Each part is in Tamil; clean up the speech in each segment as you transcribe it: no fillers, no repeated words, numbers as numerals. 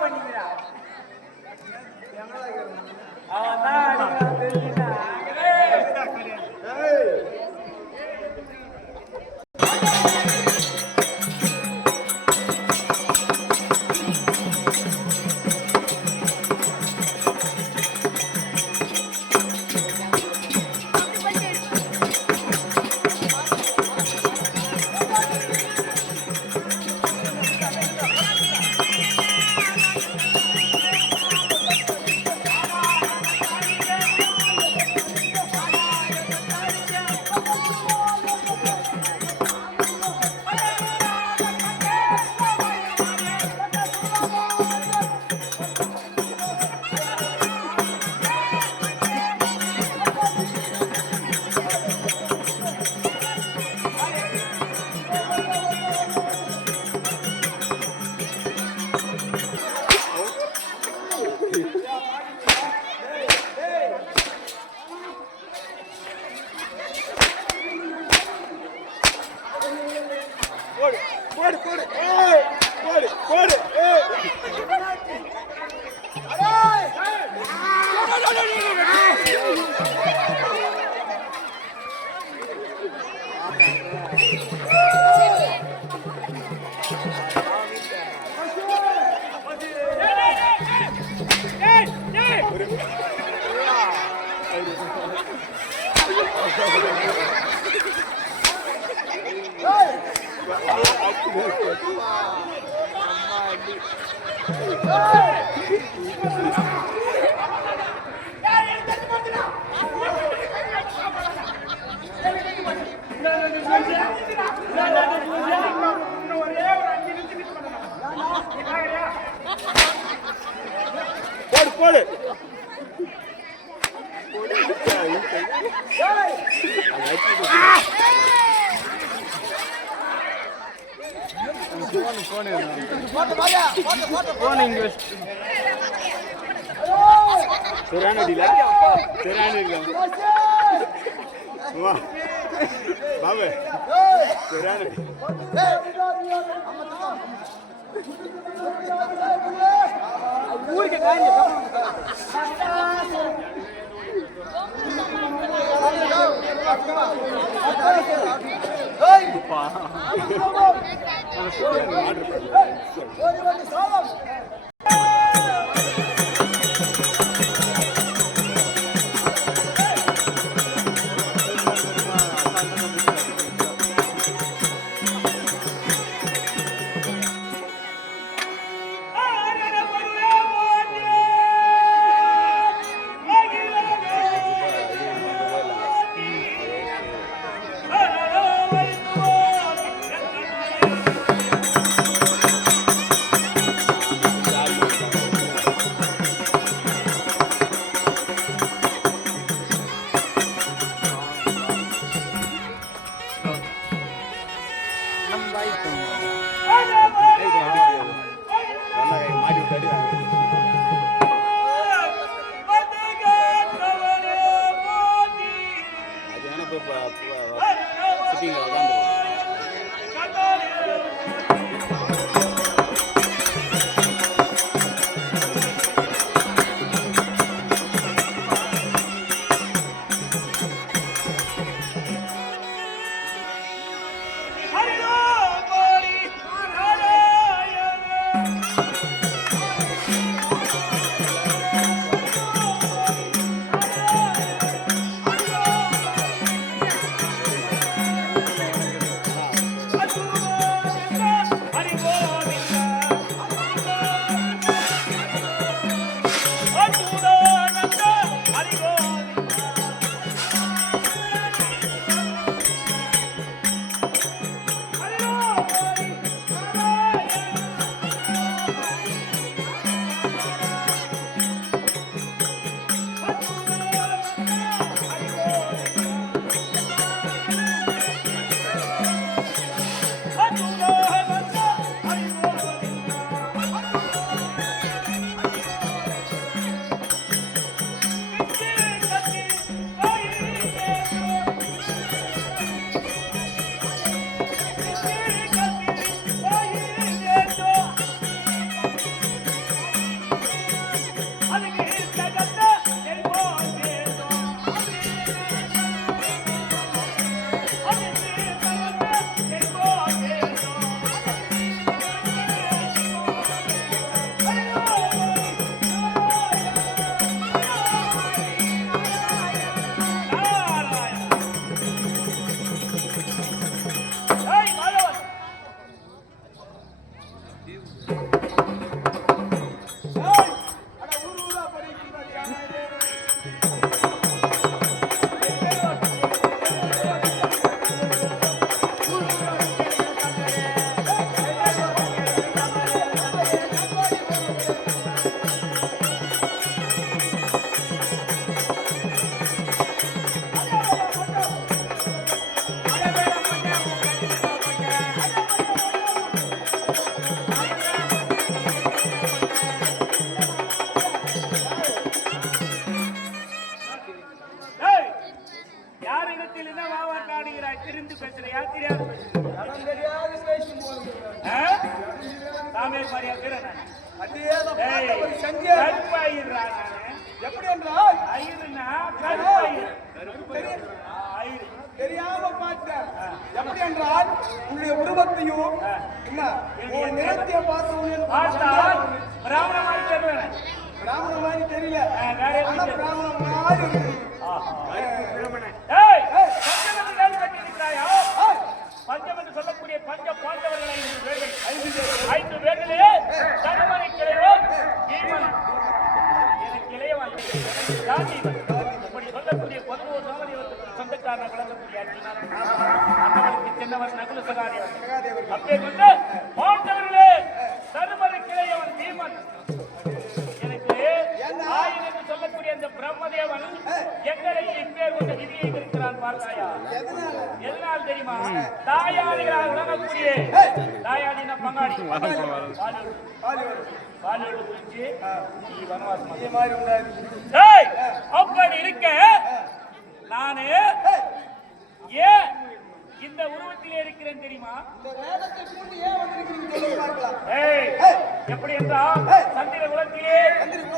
பண்ணிக்கிறா அவன் தான் அடிக்கிறான் தெரிஞ்சுட்டா போடு போன் இங்க திரானடில வா பாபு திரானடி ஊருக்கு காய்ஞ்ச ஆம்பளை மாதிரியா இருக்கிறேன் நான். அதேதான் டேய், பார்த்தவரை செஞ்சே. கருப்பாயிடுறா நானு. எப்படி என்றால் ஐயருன்னா கருப்பாயிரு. ஐயரு. தெரியாம பார்த்தேன். எப்படி என்றால் உன்னுடைய உருவத்தையும் என்ன உன் நிறத்தையும் பார்த்து உன்னை பார்த்தால் பிராமண மாதிரி தெரியல. பிராமண மாதிரி தெரியல. வேற எப்படி ஆனா தெரியும்? பிராமண மாதிரி இருக்கு. ஏய், பஞ்சம் என்று கேள்வி கேட்டிருக்கிறாயா? பஞ்சம் என்று சொல்லக்கூடிய பஞ்ச பாண்டவர்கள் 5 பேர்கள். 5 பேர்களே தருமனை கிளைவன் பீமன். எனக்கு இளையவன் ஜாதீவன். இப்படி சொல்லக்கூடிய 11 சாமணியவர்களுக்கு சொந்தக்காரன விளங்கக்கூடிய அர்ஜுனன். அண்ணவருக்கு சின்னவர் நகுல சகாதேவன். அப்பேற்பட்ட பாண்டவர்களே தருமனை கிளையவன் பீமன். எனக்கு ஆயின் என்று சொல்லக்கூடிய அந்த பிரம்மதேவன் எங்களை இப்பேர் கொண்ட விதியை இருக்கிறான் பார்த்தாயா? எதனால் தெரியுமா? தாயாதிகளால் விளங்கக்கூடிய தாயாதின பங்காளி பாலியோடு குறிச்சு நீ வனவாசம் இதே மாதிரி உண்டாது. ஏய், அப்படி இருக்க நானு ஏன் இந்த உருவத்திலே இருக்கிறேன் தெரியுமா? இந்த வேடத்தை பூண்டு ஏன் வந்திருக்கிறீங்க சொல்லுங்க பார்க்கலாம். ஏய், எப்படி என்றால் சந்திர குலத்திலே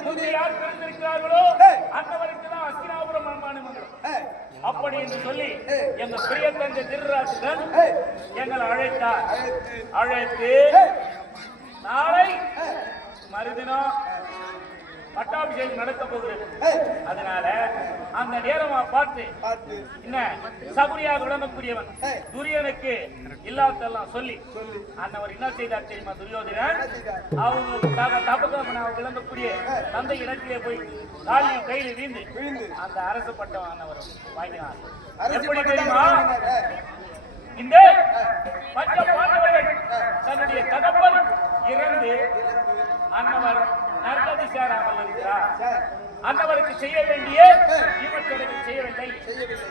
முந்தைய யார் பிறந்திருக்கிறார்களோ அந்தவருக்கு தான் அஸ்தினாபுரம் அம்பானுமங்கலம். அப்படி என்று சொல்லி எங்க பிரிய தந்தை திருராஜன் எங்களை அழைத்தார். அழைத்து நாளை மறுதினம் பட்டாபிஷேகம் நடத்த போகிறது. அதனால அந்த நேரமா பார்த்து என்ன சகுனியாக விளங்கக்கூடியவன் துரியனுக்கு இல்லாதெல்லாம் சொல்லி அன்னவர் என்ன செய்தார் தெரியுமா? துரியோதனன் அவங்களுக்காக தபகமன விளங்கக்கூடிய தந்தை இடத்திலே போய் காலில் கையில் வீழ்ந்து அந்த அரசு பட்டம் அன்னவர் வாங்கினார். எப்படி தெரியுமா? இந்த பஞ்ச பாண்டவர்கள் தன்னுடைய தகப்பன் இறந்து அன்னவர் நற்கதி சேராமல் இருக்கிறார். அன்னவருக்கு செய்ய வேண்டிய ஈமத்தொடரை செய்யவில்லை.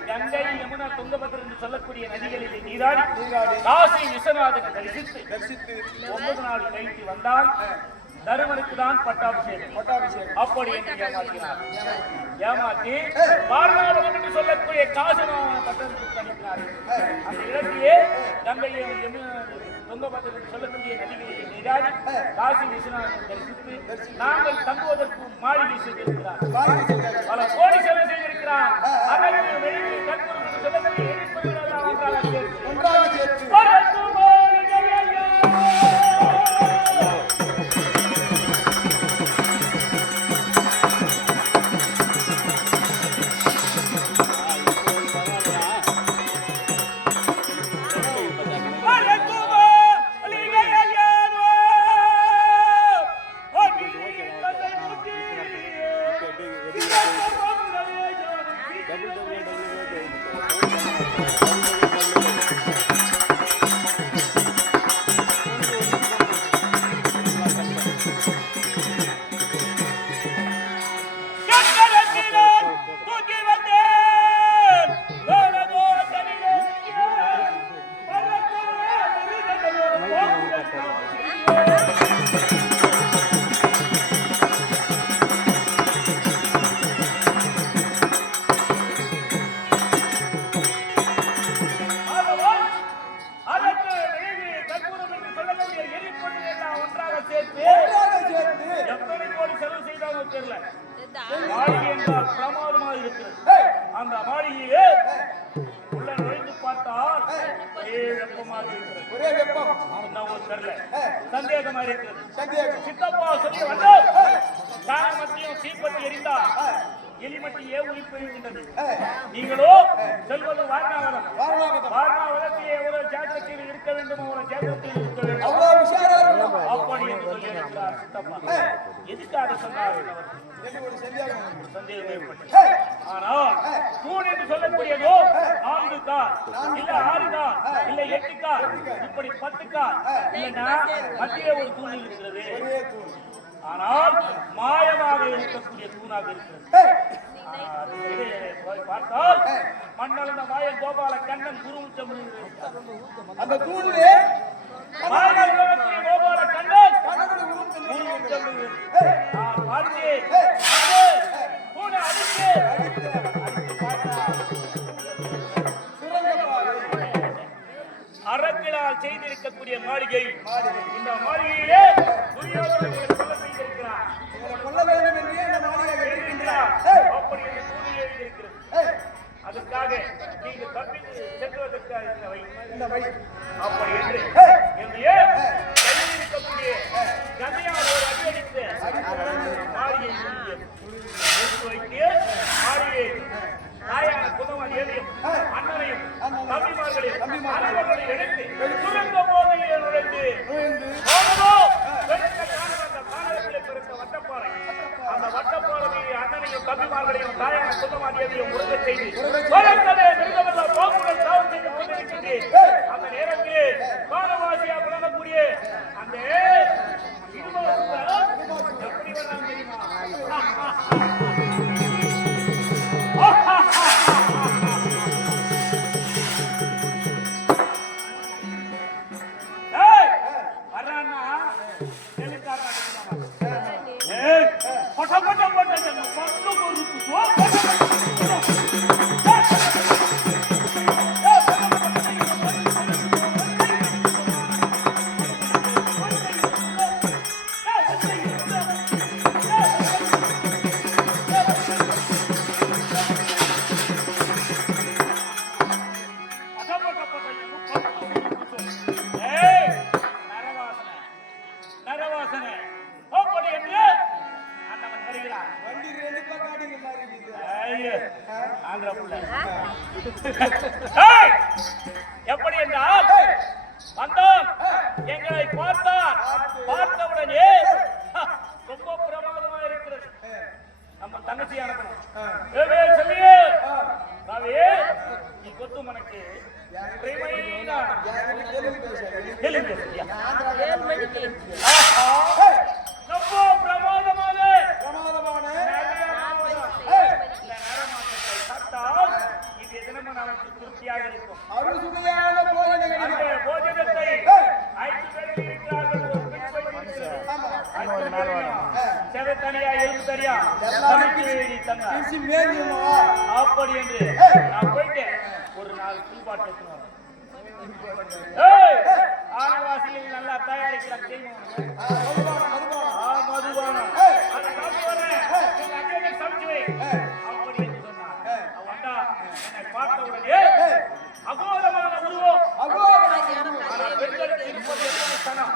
கங்கை யமுனா துங்கபத்ரா என்று சொல்லக்கூடிய நதிகளிலே நீராடி காசி விஸ்வநாதனை தரிசித்து 9 நாள் கழித்து வந்தால் தருமனுக்கு தான் பட்டாபிஷேகம். அப்படி என்று ஏமாற்றினார். ஏமாற்றி வாரணாவதம் என்று சொல்லக்கூடிய காசிநாதன பட்டணத்துக்கு அனுப்பினார்கள். அந்த இடத்திலே கங்கையை துங்கபத்ரா என்று சொல்லக்கூடிய நதிகளிலே நீராடி காசி விஸ்வநாதனை தரிசித்து நாங்கள் தங்குவதற்கு மாளிகை செய்திருக்கிறார். பல கோடி செலவு செய்திருக்கிறார். அதற்கு வெளியே கற்பூரம் என்று சொல்லக்கூடிய எரிபொருள் எல்லாம் ஒன்றாக சேர்த்து எத்தனை கோடி செலவு செய்தாலும் தெரியல. மாளிகை என்றால் பிரமாதமாக இருக்கிறது. அந்த மாளிகையே உள்ள நுழைந்து பார்த்தால் ஒரே வெப்பமாக இருக்கிறது. ஒரே வெப்பம். தெரியல, சந்தேகமா இருக்கிறது. சித்தப்பா சொல்லி வந்த மத்தியும் தீப்பற்றி எரிந்தால் எலிமட்டி உயிர் பெறுகின்றது. நீங்களோ செல்வது வாரணாவதம். வாரணாவதத்தில் எவ்வளவு ஜாக்கிரதையில் இருக்க வேண்டும், அவ்வளவு ஜாக்கிரதையில் இருக்க வேண்டும். அப்படி என்று சொல்லி இருக்கிறார் சித்தப்பா. எதுக்காக சொன்னார்? சந்தேகம் ஏற்பட்டது. ஆனால் தூண் என்று சொல்லக்கூடியதோ 4 கால், இல்ல 6 கால், இல்ல 8 கால், இப்படி 10 கால், இல்லைன்னா மத்திய ஒரு தூண் இருக்கிறது. ஆனால் மாயமாக இருக்கக்கூடிய தூணாக இருக்கிறது. பார்த்தால் மண்டல மாய கோபால கண்ணன் குருமுச்சம் அந்த தூணிலே கோபால கண்ணன் குருமுச்சம் அறத்தினால் செய்திருக்கக்கூடிய மாளிகை. இந்த மாளிகையிலே துரியோதனன் உங்களை கொல்ல செய்திருக்கிறார். உங்களை கொல்ல வேண்டும் என்றே இந்த மாளிகை கட்டியிருக்கின்றார். அப்படி என்று கூறி எழுதியிருக்கிறது. அதுக்காக நீங்க தப்பித்து செல்வதற்காக இந்த வழி அப்படி என்று என்னுடைய கையில் இருக்கக்கூடிய கதையால் ஒரு அடி அடித்து மாளிகை எடுத்து வைத்து மாளிகை தாயான குணவாதியையும் அண்ணனையும் தம்பிமார்களையும் அனைவர்களையும் எடுத்து சுரங்க போதையில் நுழைந்து பிறந்த வட்டப்பாறை அந்த வட்டப்பாறையை அண்ணனையும் தம்பிமார்களையும் தாயான குணவாதியையும் முருக செய்து மிருகமெல்லாம் பாம்புடன் சாவு செய்து கொண்டிருக்கின்றேன். அந்த நேரத்தில் வானவாசியா விளங்கக்கூடிய அந்த எப்படி வராங்க தெரியுமா? எப்படி என்றால் வந்தான் எங்களை பார்த்தான். பார்த்தவுடனே ரொம்ப பிரமாதமா இருக்கிறது. நம்ம தங்கச்சி அனுப்பணும். சொல்லியே ராவே நீ கொத்து மனக்கு ரொம்ப பிரமாதமான இது தினமும் நமக்கு திருப்தியாக இருக்கும். அந்த போஜனத்தை 5 பேர் இருக்கிறார்கள். செவை தனியா எலும்பு தனியா அப்படி என்று நான் போயிட்டேன். ஒரு 4 தூள்பாட்டு ஆனவாசியில் நல்லா தயாரிக்கிறான் மதுபானம் அப்படி என்று சொன்னான். என்னை பார்த்தவுடனே அகோரமான உருவம். பெண்களுக்கு இருப்பது எத்தனை ஸ்தனம்?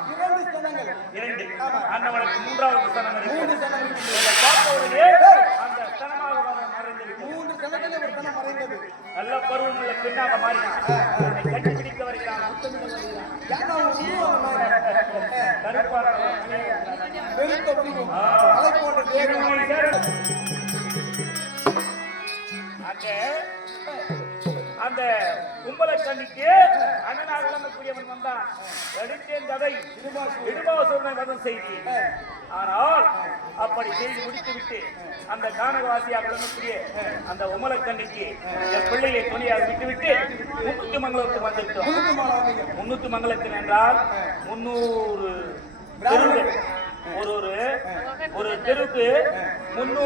2. அண்ணவனுக்கு 3வது ஸ்தனம் இருக்கிறது. பார்த்தவுடனே அந்த ஸ்தனமாக மறைந்தது. நல்ல பருவம் உள்ள பெண்ணாக மாறினான். கண்டுபிடிக்க வருகிறான். அந்த கும்பலை கண்டிக்கு அண்ணனாக விளங்கக்கூடியவன் வந்தான். எடுத்தேன் கதை இடுமாசூரனை வதம் செய்தி. ஆனால் அப்படி செய்து முடித்துவிட்டு அந்த கானகவாசியாக விளங்கக்கூடிய அந்த உமலக்கண்ணிக்கு என் பிள்ளையை துணியாக விட்டுவிட்டு 300 மங்கலத்துக்கு வந்துவிட்டோம். 300 மங்கலத்தில் என்றால் 300 தெருவுகள். ஒரு தெருவுக்கு 300